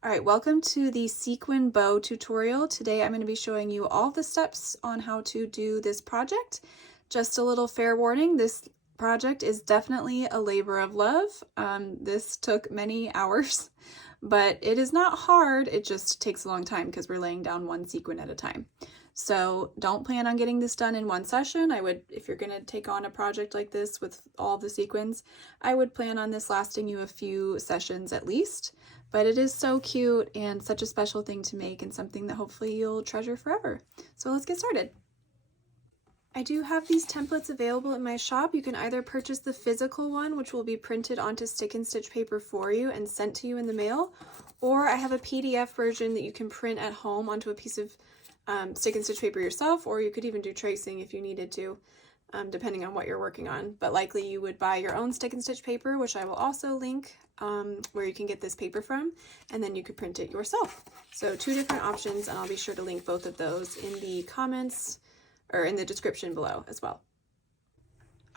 All right, welcome to the Sequin Bow tutorial. Today I'm going to be showing you all the steps on how to do this project. Just a little fair warning, this project is definitely a labor of love. This took many hours, but it is not hard. It just takes a long time because we're laying down one sequin at a time. So don't plan on getting this done in one session. If you're going to take on a project like this with all the sequins, I would plan on this lasting you a few sessions at least. But it is so cute and such a special thing to make and something that hopefully you'll treasure forever. So let's get started. I do have these templates available in my shop. You can either purchase the physical one, which will be printed onto stick and stitch paper for you and sent to you in the mail, or I have a PDF version that you can print at home onto a piece of stick and stitch paper yourself, or you could even do tracing if you needed to, depending on what you're working on. But likely you would buy your own stick and stitch paper, which I will also link where you can get this paper from, and then you could print it yourself. So two different options, and I'll be sure to link both of those in the comments or in the description below as well.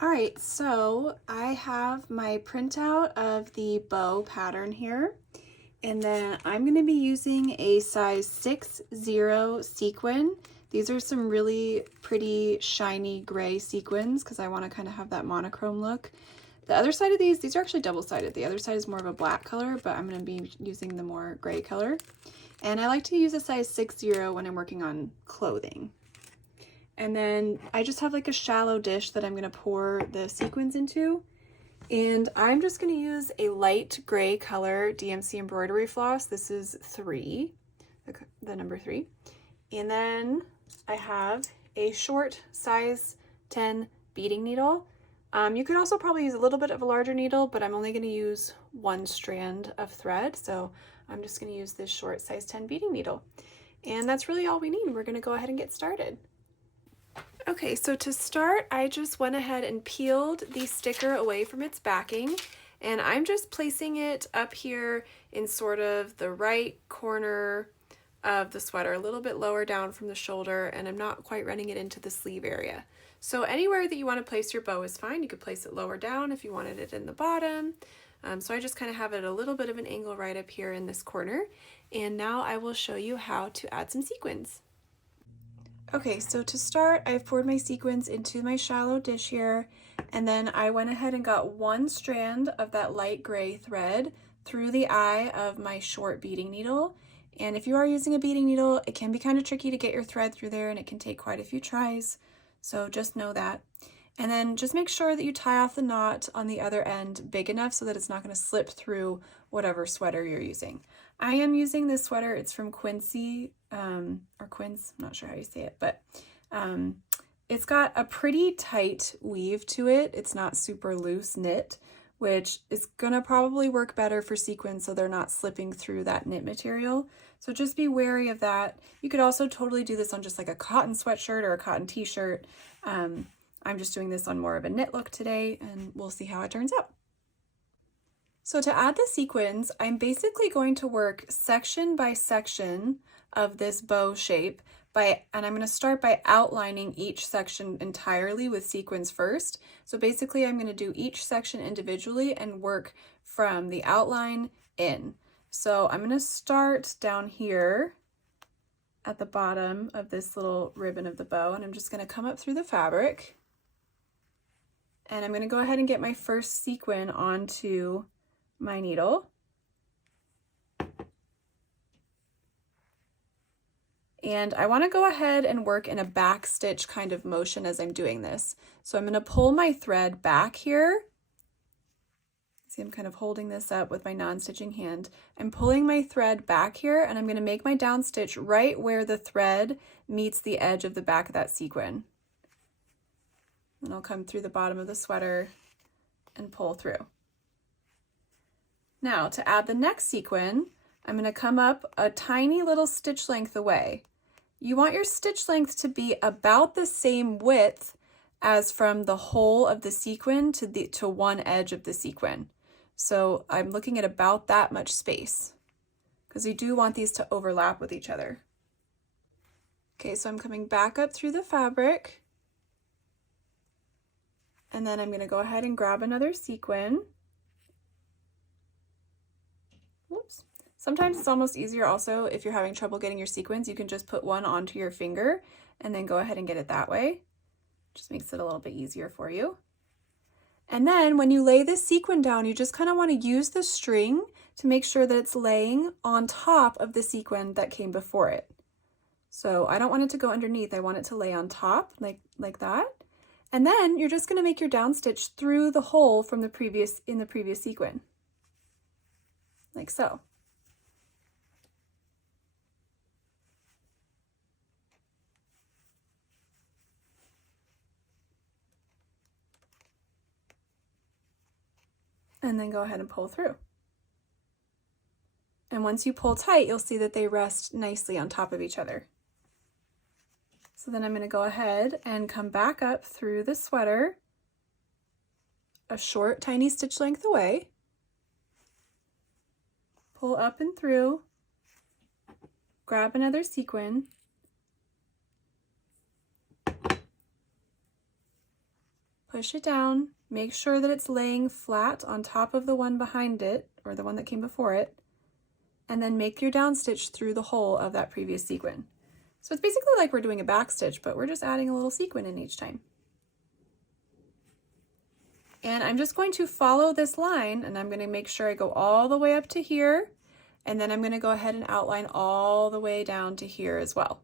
All right, so I have my printout of the bow pattern here, and then I'm going to be using a size 6-0 sequin. These are some really pretty shiny gray sequins because I want to kind of have that monochrome look. The other side of these are actually double-sided. The other side is more of a black color, but I'm going to be using the more gray color. And I like to use a size 6-0 when I'm working on clothing. And then I just have like a shallow dish that I'm going to pour the sequins into. And I'm just going to use a light gray color DMC embroidery floss. This is 3, the number 3. And then I have a short size 10 beading needle. You could also probably use a little bit of a larger needle, but I'm only going to use one strand of thread. So I'm just going to use this short size 10 beading needle. And that's really all we need. We're going to go ahead and get started. Okay, so to start, I just went ahead and peeled the sticker away from its backing, and I'm just placing it up here in sort of the right corner of the sweater, a little bit lower down from the shoulder, and I'm not quite running it into the sleeve area. So anywhere that you want to place your bow is fine. You could place it lower down if you wanted it in the bottom. So I just kind of have it a little bit of an angle right up here in this corner, and now I will show you how to add some sequins. Okay, so to start, I've poured my sequins into my shallow dish here, and then I went ahead and got one strand of that light gray thread through the eye of my short beading needle. And if you are using a beading needle, it can be kind of tricky to get your thread through there, and it can take quite a few tries, so just know that. And then just make sure that you tie off the knot on the other end big enough so that it's not going to slip through whatever sweater you're using. I am using this sweater. It's from Quincy, or Quince, I'm not sure how you say it, but it's got a pretty tight weave to it. It's not super loose knit, which is going to probably work better for sequins so they're not slipping through that knit material. So just be wary of that. You could also totally do this on just like a cotton sweatshirt or a cotton t-shirt. I'm just doing this on more of a knit look today, and we'll see how it turns out. So to add the sequins, I'm basically going to work section by section of this bow shape, and I'm going to start by outlining each section entirely with sequins first. So basically I'm going to do each section individually and work from the outline in. So I'm going to start down here at the bottom of this little ribbon of the bow, and I'm just going to come up through the fabric. And I'm going to go ahead and get my first sequin onto my needle. And I want to go ahead and work in a back stitch kind of motion as I'm doing this. So I'm going to pull my thread back here. See, I'm kind of holding this up with my non-stitching hand. I'm pulling my thread back here, and I'm going to make my down stitch right where the thread meets the edge of the back of that sequin. And I'll come through the bottom of the sweater and pull through. Now to add the next sequin, I'm going to come up a tiny little stitch length away. You want your stitch length to be about the same width as from the hole of the sequin to one edge of the sequin. So I'm looking at about that much space because we do want these to overlap with each other. Okay, so I'm coming back up through the fabric, and then I'm going to go ahead and grab another sequin. Whoops. Sometimes it's almost easier also if you're having trouble getting your sequins, you can just put one onto your finger and then go ahead and get it that way. Just makes it a little bit easier for you. And then when you lay this sequin down, you just kind of want to use the string to make sure that it's laying on top of the sequin that came before it. So I don't want it to go underneath, I want it to lay on top like that. And then you're just going to make your down stitch through the hole from the previous sequin. Like so. And then go ahead and pull through. And once you pull tight, you'll see that they rest nicely on top of each other. So then I'm going to go ahead and come back up through the sweater, a short, tiny stitch length away, pull up and through, grab another sequin, push it down, make sure that it's laying flat on top of the one behind it, or the one that came before it, and then make your down stitch through the hole of that previous sequin. So it's basically like we're doing a back stitch, but we're just adding a little sequin in each time. And I'm just going to follow this line, and I'm going to make sure I go all the way up to here, and then I'm going to go ahead and outline all the way down to here as well.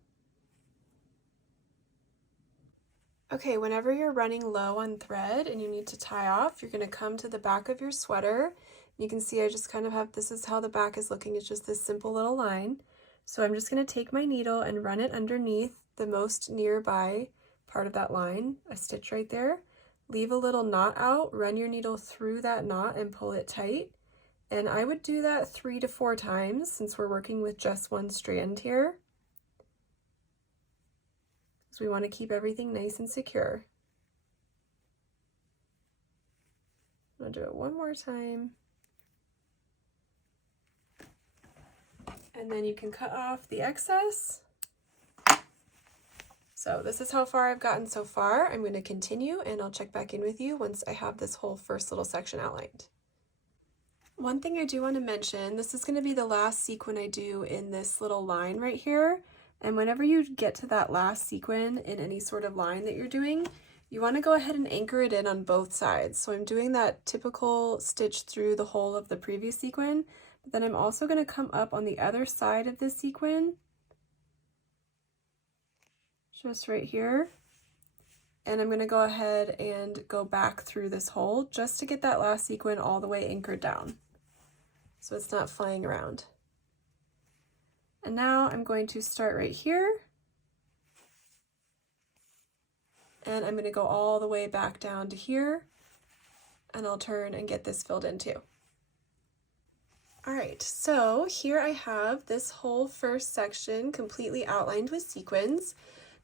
Okay, whenever you're running low on thread and you need to tie off, you're going to come to the back of your sweater. You can see I just kind of have, this is how the back is looking, it's just this simple little line. So I'm just going to take my needle and run it underneath the most nearby part of that line, a stitch right there. Leave a little knot out, run your needle through that knot and pull it tight. And I would do that 3 to 4 times since we're working with just one strand here. So we want to keep everything nice and secure. I'll do it one more time. And then you can cut off the excess. So this is how far I've gotten so far. I'm going to continue and I'll check back in with you once I have this whole first little section outlined. One thing I do want to mention, this is going to be the last sequin I do in this little line right here. And whenever you get to that last sequin in any sort of line that you're doing, you want to go ahead and anchor it in on both sides. So I'm doing that typical stitch through the hole of the previous sequin, but then I'm also going to come up on the other side of this sequin, just right here, and I'm going to go ahead and go back through this hole just to get that last sequin all the way anchored down so it's not flying around. And now I'm going to start right here, and I'm going to go all the way back down to here, and I'll turn and get this filled in too. All right, so here I have this whole first section completely outlined with sequins.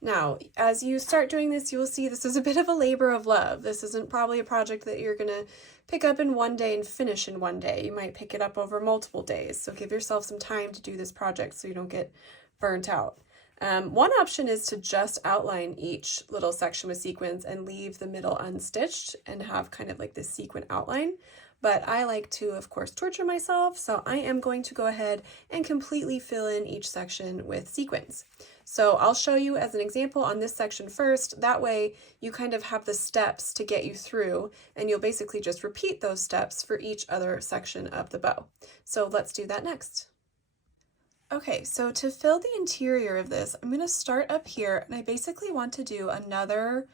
Now, as you start doing this, you will see this is a bit of a labor of love. This isn't probably a project that you're gonna pick up in one day and finish in one day. You might pick it up over multiple days. So give yourself some time to do this project so you don't get burnt out. One option is to just outline each little section with sequins and leave the middle unstitched and have kind of like this sequin outline. But I like to, of course, torture myself, so I am going to go ahead and completely fill in each section with sequins. So I'll show you as an example on this section first. That way you kind of have the steps to get you through, and you'll basically just repeat those steps for each other section of the bow. So let's do that next. Okay, so to fill the interior of this, I'm going to start up here, and I basically want to do another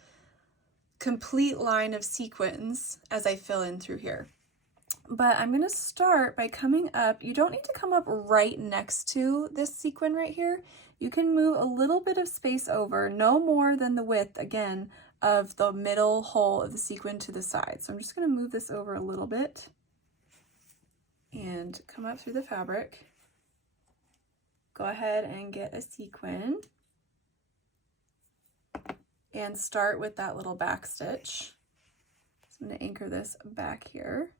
complete line of sequins as I fill in through here. But I'm going to start by coming up. You don't need to come up right next to this sequin right here. You can move a little bit of space over, no more than the width, again, of the middle hole of the sequin to the side. So I'm just going to move this over a little bit and come up through the fabric. Go ahead and get a sequin and start with that little back stitch. So I'm going to anchor this back here.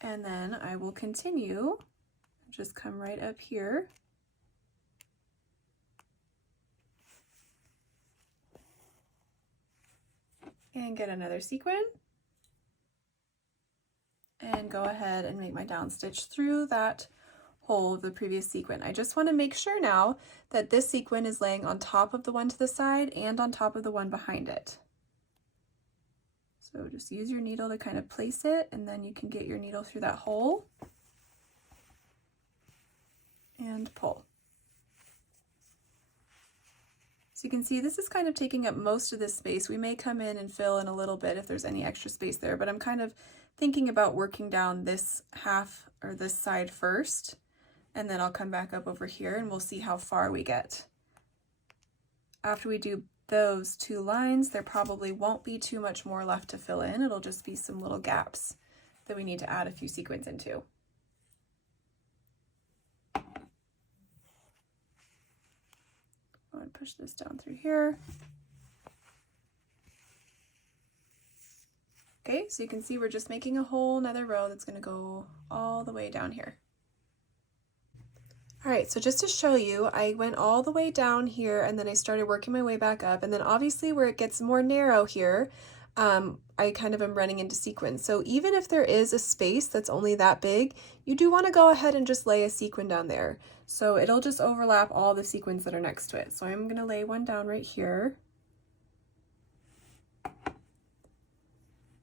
And then I will continue, just come right up here. and get another sequin and go ahead and make my down stitch through that hole of the previous sequin. I just want to make sure now that this sequin is laying on top of the one to the side and on top of the one behind it. So just use your needle to kind of place it, and then you can get your needle through that hole and pull. So you can see this is kind of taking up most of this space. We may come in and fill in a little bit if there's any extra space there, but I'm kind of thinking about working down this half or this side first, and then I'll come back up over here and we'll see how far we get. After we do those two lines, there probably won't be too much more left to fill in. It'll just be some little gaps that we need to add a few sequins into. I'm going to push this down through here. Okay, so you can see we're just making a whole nother row that's going to go all the way down here. All right, so just to show you, I went all the way down here and then I started working my way back up, and then obviously where it gets more narrow here, I kind of am running into sequins. So even if there is a space that's only that big, you do want to go ahead and just lay a sequin down there. So it'll just overlap all the sequins that are next to it. So I'm going to lay one down right here.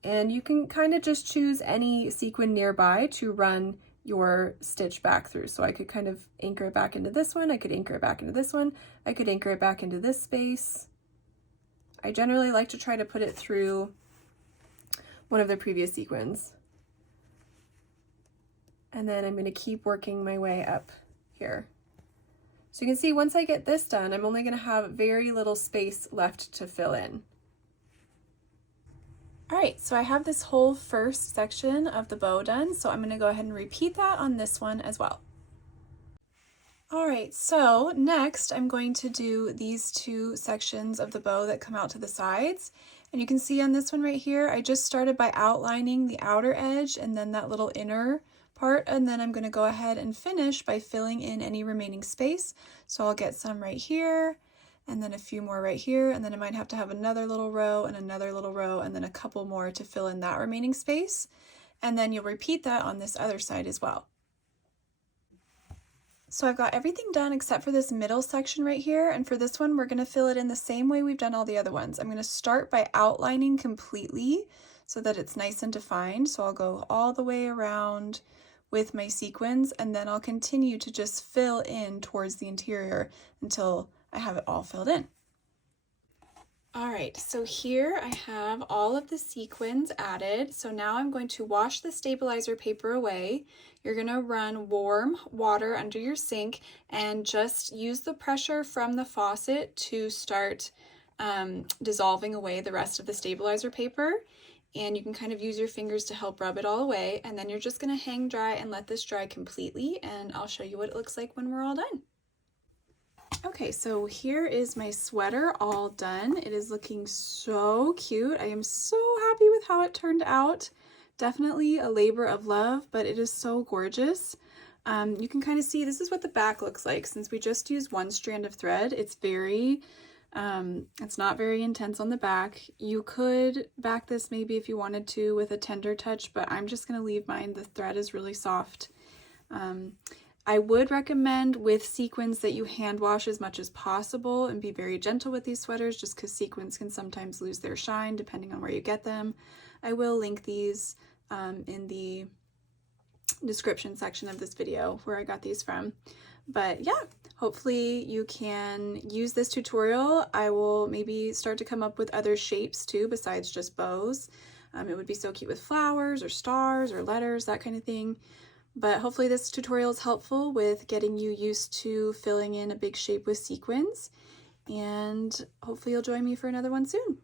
And you can kind of just choose any sequin nearby to run your stitch back through. So I could kind of anchor it back into this one, I could anchor it back into this one, I could anchor it back into this space. I generally like to try to put it through one of the previous sequins. And then I'm going to keep working my way up here. So you can see once I get this done, I'm only going to have very little space left to fill in. All right, so I have this whole first section of the bow done, so I'm going to go ahead and repeat that on this one as well. All right, so next I'm going to do these two sections of the bow that come out to the sides. And you can see on this one right here, I just started by outlining the outer edge and then that little inner part, and then I'm going to go ahead and finish by filling in any remaining space. So I'll get some right here, and then a few more right here, and then I might have to have another little row and another little row and then a couple more to fill in that remaining space. And then you'll repeat that on this other side as well. So I've got everything done except for this middle section right here, and for this one we're going to fill it in the same way we've done all the other ones. I'm going to start by outlining completely so that it's nice and defined. So I'll go all the way around with my sequins, and then I'll continue to just fill in towards the interior until I have it all filled in. All right, so here I have all of the sequins added. So now I'm going to wash the stabilizer paper away. You're going to run warm water under your sink and just use the pressure from the faucet to start dissolving away the rest of the stabilizer paper. And you can kind of use your fingers to help rub it all away. And then you're just going to hang dry and let this dry completely. And I'll show you what it looks like when we're all done. Okay, so here is my sweater all done. It is looking so cute. I am so happy with how it turned out. Definitely a labor of love, but it is so gorgeous. You can kind of see this is what the back looks like. Since we just used one strand of thread, it's not very intense on the back. You could back this maybe if you wanted to with a tender touch, but I'm just going to leave mine. The thread is really soft. I would recommend with sequins that you hand wash as much as possible and be very gentle with these sweaters, just because sequins can sometimes lose their shine depending on where you get them. I will link these in the description section of this video where I got these from. But yeah, hopefully you can use this tutorial. I will maybe start to come up with other shapes too besides just bows. It would be so cute with flowers or stars or letters, that kind of thing. But hopefully this tutorial is helpful with getting you used to filling in a big shape with sequins, and hopefully you'll join me for another one soon.